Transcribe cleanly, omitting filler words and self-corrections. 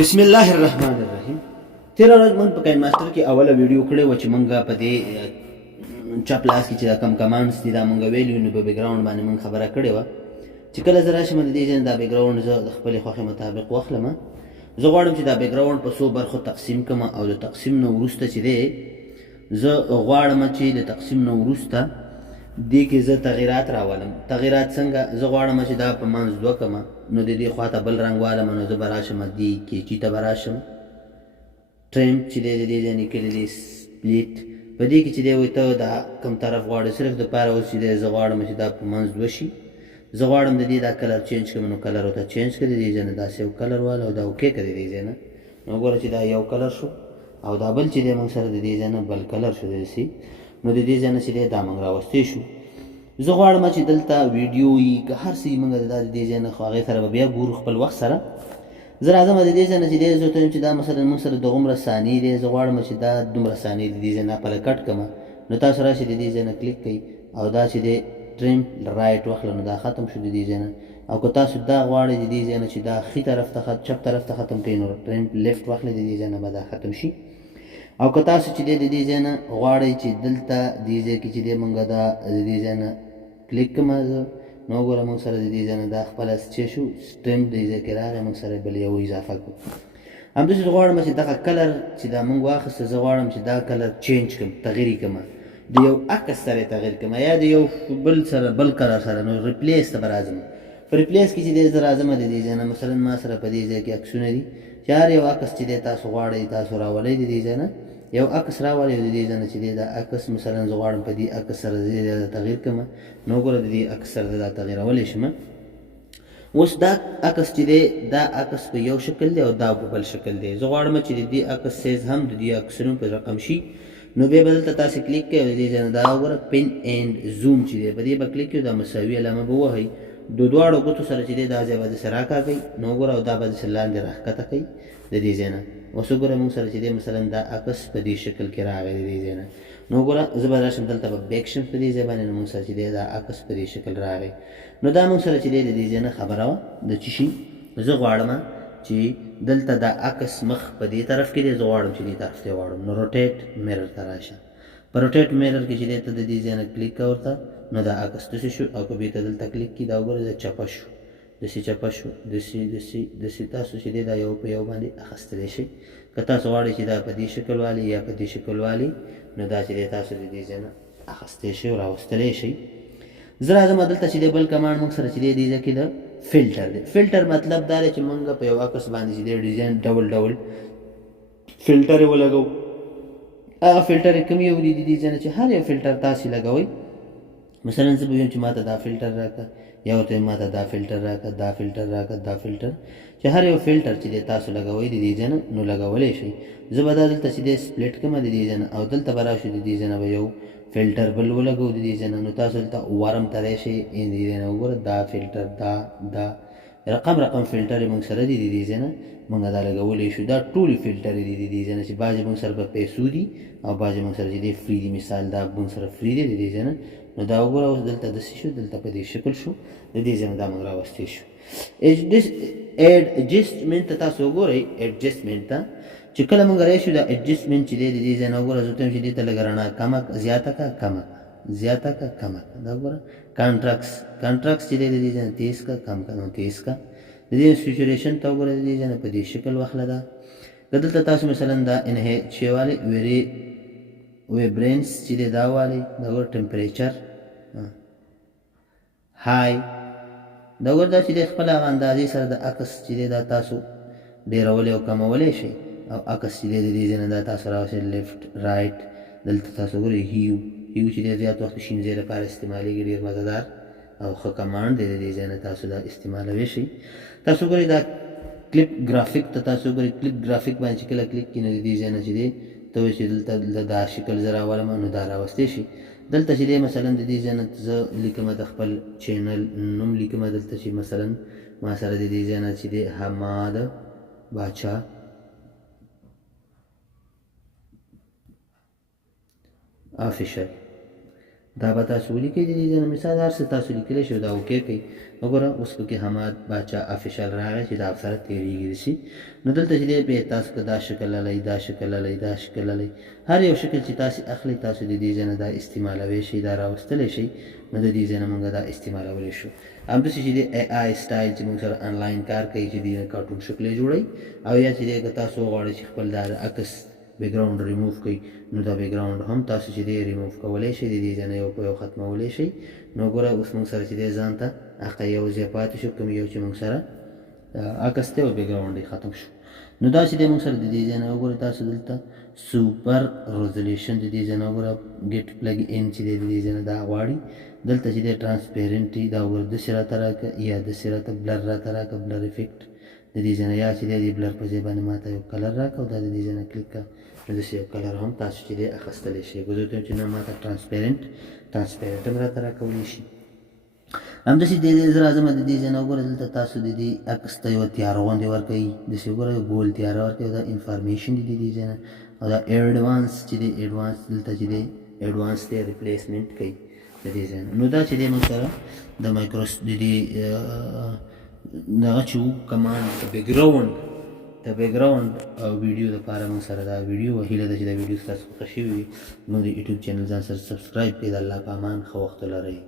بسم الله الرحمن الرحیم. تیر ورځ موږ په کاین ماستر کې اوله ویډیو کړې وه چې موږ په دې چپ لاس کې چې دا کم کمانډز دي دا موږ ویلي نو په بیک ګراوند باندې موږ خبره کړې وه چې کله زه راشم د دې ځای نه دا بیک ګراوند زه د خپلې خوښې مطابق واخلم. زه غواړم چې دا بیک ګراوند په څو برخو تقسیم کړم او د تقسیم نه وروسته چې دی زه غواړم چې د تقسیم نه وروسته دې کې زه تغیرات راولم. تغیرات څنګه؟ زه غواړم چې دا په منځ دوه کړم نو د دې خواته بل رنګ والم نو زه به راشم دې کیچي ته به راشم ټریم چې دی د دې ځای لیکلی دی سپلیټ په دې کې چې دی وایي ته دا کوم طرف غواړې صرف دپاره اوس چې دی زه غواړم چې دا په منځ دوه شي. زه غواړم د دې دا کلر چینج کړم نو کلر ورته چینج کړه د دې ځای نه داسې یو کلر واله او دا اوکې کړه د دې ځای نه نو وګوره چې دا یو کلر شو او دا بل چې دی موږ سره د دې ځای نه بل کلر شو داسې نو د دې ځای نه چې دی دا موږ راوستی شو. زه غواړم چې دلته ویډیو وي که هر څه موږ د دې ځای نه خو هغې سره به بیا ګورو خپل وخت سره. زه راځم د دې ځای نه چې دی زه ورته وایم چې دا مثلا موږ سره دومره ثانیې دی زه غواړم چې دا دومره ثانیې د دې ځای نه پله کټ کړم نو تاسو راشئ د دې ځای نه کلیک کوئ او دا چې دی ټریم رایټ واخله نو دا ختم شو د دې ځای نه. او که تاسو دا غواړئ د دې ځای نه چې دا ښي طرف ته چپ طرف ته ختم کوئ نو ټریم لیفټ واخلئ د دې ځای نه به دا ختم شي. او که تاسو چې دی د دې ځای نه غواړئ چې دلته دې ځای کې چې دی موږ دا د دې ځای نه کلیک کړم زه نو وګوره موږ سره د دې ځای نه دا خپله چې شو سټریم دې ځای کې راغی موږ سره بل یو اضافه کړو. همداسې زه غواړم چې دغه کلر چې دا موږ واخیسته زه غواړم چې دا کلر چینج کړم تغییر یې کړم د یو عکس سره یې تغییر کړم یا د یو بل سره بل کلر سره نو ریپلیس ته به راځم. په ریپلیس کې چې دی زه راځم د دې ځای نه مثلا ما سره په دې ځای کې عکسونه دي چې هر یو عکس چې دی تاسو غواړئ تاسو راولئ د دې ځای نه یو عکس راولئ د دې ځای نه چې دی دا عکس مثلا زه غواړم په دې عکس سره زه تغییر کړم نو وګوره د دې عکس سره دا تغییرولی شم. اوس دا عکس چې دی دا عکس په یو شکل دی او دا په بل شکل دی. زه غواړم چې د دې عکس سایز هم د دې عکسونو په رقم شي نو بیا به دلته تاسې کلیک کوئ او د دې ځای نه دا وګوره پین اینډ زوم چې دی په دې به کلیک کوئ دا مساوي علامه به ووهئ د دواړو ګوتو سره چې دی دا ځای به داسې راکاږئ نو وګوره او دا به داسې لاندې راښکته کوئ د دې ځای نه. اوس وګوره موږ سره چې دی مثلا دا عکس په دې شکل کې راغی د دې ځای نه نو وګوره زه به راشم دلته به بیک شم په دې ځای باندې نو موږ سره چې دی دا عکس په دې شکل راغی نو دا موږ سره چې دی د دې ځای نه خبره وه د څه شي. زه غواړم چې دلته دا عکس مخ په دې طرف کې دی زه غواړم چې دې طرف ته غواړم نو روټیټ میرر ته راشه. په روټیټ میرر کې چې دی ته د دې ځای نه کلیک کوه ورته نو دا عکس داسې شو او که بېرته دلته کلیک کړي دا وګوره دا چپه شو داسې چپه شو داسې تاسو چې دی دا یو په یو باندې اخیستلی شئ. که تاسو غواړئ چې دا په دې شکل والي یا په دې شکل والي نو دا چې دی تاسو د دې ځای نه اخیستی شئ او راوستلی شئ. زه راځم دلته چې دی بل کمانډ موږ سره چې دی دې ځای کې د فلټر دی. فلټر مطلب دا دی چې موږ په یو عکس باندې چې دی ډیزاین ډول ډول فلټر یې ولګوو. هغه فلټر یې کوم یو دي د دې ځای نه چې هر یو فلټر تاسې لګوئ. مثلا زه به ویم چې ما ته دا فلټر راکړه یا ورته ما ته دا فلټر راکړه دا فلټر راکړه دا فلټر چې هر یو فلټر چې دی تاسو لګوئ د دې ځای نه نو لګولی شئ. زه به دا دلته چې دی سپلیټ کړم د دې ځای نه او دلته به راشو د دې ځای نه به یو فلټر بل ولګوو د دې ځای نه نو تاسو دلته ورم ته راشئ د دې ځای نه وګوره دا فلټر دا رقم فلټر یې موږ سره دي د دې ځای نه موږ دا لګولی شو. دا ټولې فلټر دي د دې ځای نه چې بعضې موږ سره په پیسو دي او بعضې موږ سره چې دی فری دي. مثال دا موږ سره فری دی د دې ځای نه نو دا وګوره اوس دلته داسې شو دلته په دې شکل شو د دې ځای نه دا موږ راوستی شو. ایډجسټمنټ ته تاسو وګورئ ایډجسټمنټ ته چې کله موږ راشو دا ایډجسټمنټ چې دی د دې ځای نه وګوره زه ورته وایم چې دې ته لږه رڼا کمه زیاته کړه کمه زیاته کړه کمه دا وګوره کانټراکس چې دی د دې ځای نه تیز کړه کم کړه نو تیز کړه. د دې سچوریشن ته وګوره د دې ځای نه په دې شکل واخله ده. که دلته تاسو مثلا دا چې والی ویبرینس چې دی دا والی دا وګوره ټمپریچر های دا وګوره دا چې دی خپله هغه اندازې سره د عکس چې دی دا تاسو ډېرولی او کمولی شئ او عکس چې دی د دې ځای نه دا تاسو راوسئ لیفټ رایټ دلته تاسو وګورئ هیو چې دی زیات وخت شین ځای لپاره استعمالیږي ډېر مزهدار او ښه کمانډ دی د دې ځای نه تاسو دا استعمالوی شئ. تاسو وګورئ دا کلیپ ګرافیک ته تاسو وګورئ کلیپ ګرافیک باندې چې کله کلیک کړي نو د دې ځای نه چې دی ته وایي چې دلته دا شکل زه راولم نو دا راوستی شي. دلته چې دی مثلا د دې ځای نه زه لیکم د خپل چینل نوم لیکم دلته چې مثلا ما سره د دې ځای نه چې دی حماد باچا آفیشل دا به تاسو ولیکئ د دې ځای نه مثال هر څه تاسو لیکلی شئ دا اوکې کئ. وګوره اوس پکې حماد باچا افیشل راغی چې دا افسره تېرېږي داسې. نو دلته چې دی بیا تاسو که دا شکل للی دا شکل للی دا شکل للی هر یو شکل چې تاسې اخلئ تاسو د دې ځای نه دا استعمالوی شئ دا راوستلی شئ. نو د دې ځای نه موږ دا استعمالولی شو. همداسې چې دی ای آی سټایل چې موږ سره آنلاین کار کوي چې دی کارټون شکل یې جوړوئ او یا چې دی که تاسو وغواړئ چې خپل دا عکس بیکګراوند ریموف کړئ نو دا بیکګراوند هم تاسو چې دی ریموف کولی شئ د دې ځای نه یو په یو ختمولی شئ. نو ګوره اوس موږ سره چې دی ځان ته هغه یو ځای پاتې شو کوم یو چې موږ سره عکس دی او بیکګراوند یې ختم شو. نو دا چې دی موږ سره د دې ځای نه وګوره تاسو دلته سوپر ریزولیوشن د دې ځای نه وګوره ګیټ پلګ ان چې دی د دې ځای نه دا غواړي. دلته چې دی ټرانسپیرنټي دا وګوره داسې راته راکړه یا داسې راته بلر راته راکړه بلر افیکټ د دې ځای نه یا چې دی د بلر په ځای باندې ماته یو کلر راکړه او دا د دې ځای نه کلیک کړه نو داسې یو کلر هم تاسو چې دی اخیستلی شئ. که زه ورته وایم چې نه ماته ټرانسپیرنټ هم راته راکولی شي. همداسې د دې زه راځم د دې ځای نه وګوره دلته تاسو د دې عکس ته یوه تیاره غوندې ورکوئ داسې وګوره یو ګول تیاره ورکوئ او دا انفارمیشن دی د دې ځای نه او دا ایډوانس چې دی ایډوانس دلته چې دی ایډوانس دی ریپلیسمنټ کوي د دې ځای نه. نو دا چې دی موږ سره د مایکروس د دې دغه چې وو کمانډ د بیکګراوند ویډیو دپاره موږ سره دا ویډیو هیله ده چې دا ویډیو ستاسو خوښه شوې وي. زموږ د یوټیوب چینل ځان سره سبسکرایب کړئ. د الله په امان ښه وخت ولرئ.